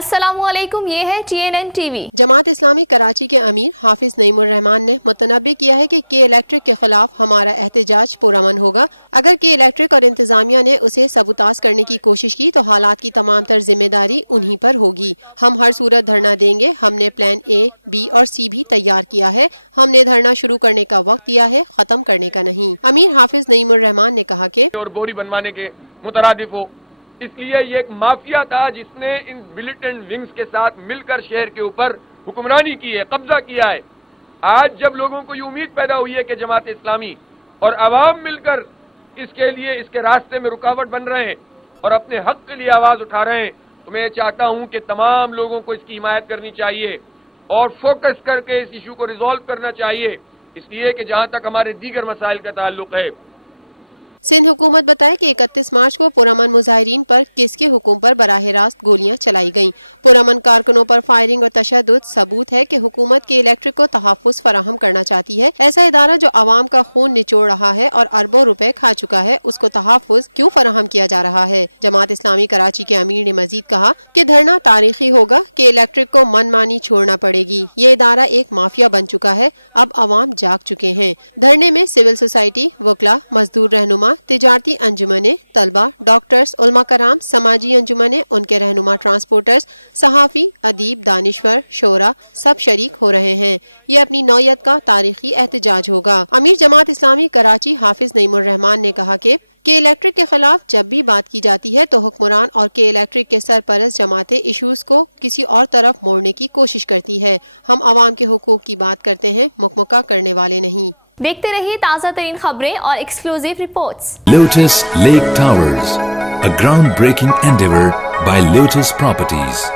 अस्सलामुअलैकुम, ये है TNN TV। जमात इस्लामी कराची के अमीर हाफिज नईमुर रहमान ने मुतनब्बे किया है कि के इलेक्ट्रिक के खिलाफ हमारा एहतजाज पुरअमन होगा। अगर के इलेक्ट्रिक और इंतजामिया ने उसे सबूताज करने की कोशिश की तो हालात की तमाम तर जिम्मेदारी उन्हीं पर होगी। हम हर सूरत धरना देंगे। हमने प्लान A, B और C भी तैयार किया है। हमने धरना शुरू करने का वक्त दिया है, खत्म करने का नहीं। अमीर हाफिज नईमुर रहमान ने कहा कि और बोरी बनवाने के मुतरादिफ हो, इसलिए ये एक माफिया था जिसने इन मिलिटेंट विंग्स के साथ मिलकर शहर के ऊपर हुक्मरानी की है, कब्जा किया है। आज जब लोगों को ये उम्मीद पैदा हुई है कि जमात इस्लामी और अवाम मिलकर इसके लिए इसके रास्ते में रुकावट बन रहे हैं और अपने हक के लिए आवाज उठा रहे हैं, तो मैं चाहता हूं कि तमाम लोगों को इसकी हिमायत करनी चाहिए और फोकस करके इस इशू को रिजॉल्व करना चाहिए, इसलिए कि जहां तक हमारे दीगर मसाइल का ताल्लुक है। सिंध हुकूमत बताए कि 31 मार्च को पुरअमन मुजाहिरीन पर किसके हुक्म पर बराह रास्त गोलियां चलाई गईं। पुरअमन कारकुनों पर फायरिंग और तशद्दुद सबूत है कि हुकूमत के इलेक्ट्रिक को तहफ़्फ़ुज़ फराहम करना चाहती है। ऐसा इदारा जो अवाम का खून निचोड़ रहा है और अरबों रुपए खा चुका है, उसको तहफ़्फ़ुज़ क्यों फराहम किया जा रहा है। जमात इस्लामी कराची के अमीर ने मजीद कहा कि धरना तारीखी होगा कि इलेक्ट्रिक को मनमानी छोड़ना पड़ेगी। ये इदारा एक माफिया बन चुका है, अब अवाम जाग चुके हैं। धरने में सिविल सोसाइटी, वकला, मजदूर रहनुमा, तिजारती अंजुमने, तलबा, डॉक्टर्स, उलमा कराम, समाजी अंजुमने, उनके रहनुमा, ट्रांसपोर्टर्स, सहाफ़ी, अदीब, दानिश्वर, शोरा सब शरीक हो रहे हैं। ये अपनी नौयत का तारीखी एहतजाज होगा। अमीर जमात इस्लामी कराची हाफिज नईमुर रहमान ने कहा कि इलेक्ट्रिक के खिलाफ जब भी बात की जाती है तो हुक्मरान और के इलेक्ट्रिक के सरपरस्त जमातें इश्यूज को किसी और तरफ मोड़ने की कोशिश करती है। हम अवाम के हुकूक की बात करते हैं, मुकमुका करने वाले नहीं। देखते रहिए ताज़ा तरीन खबरें और exclusive reports. Lotus Lake Towers, a groundbreaking endeavor by Lotus Properties.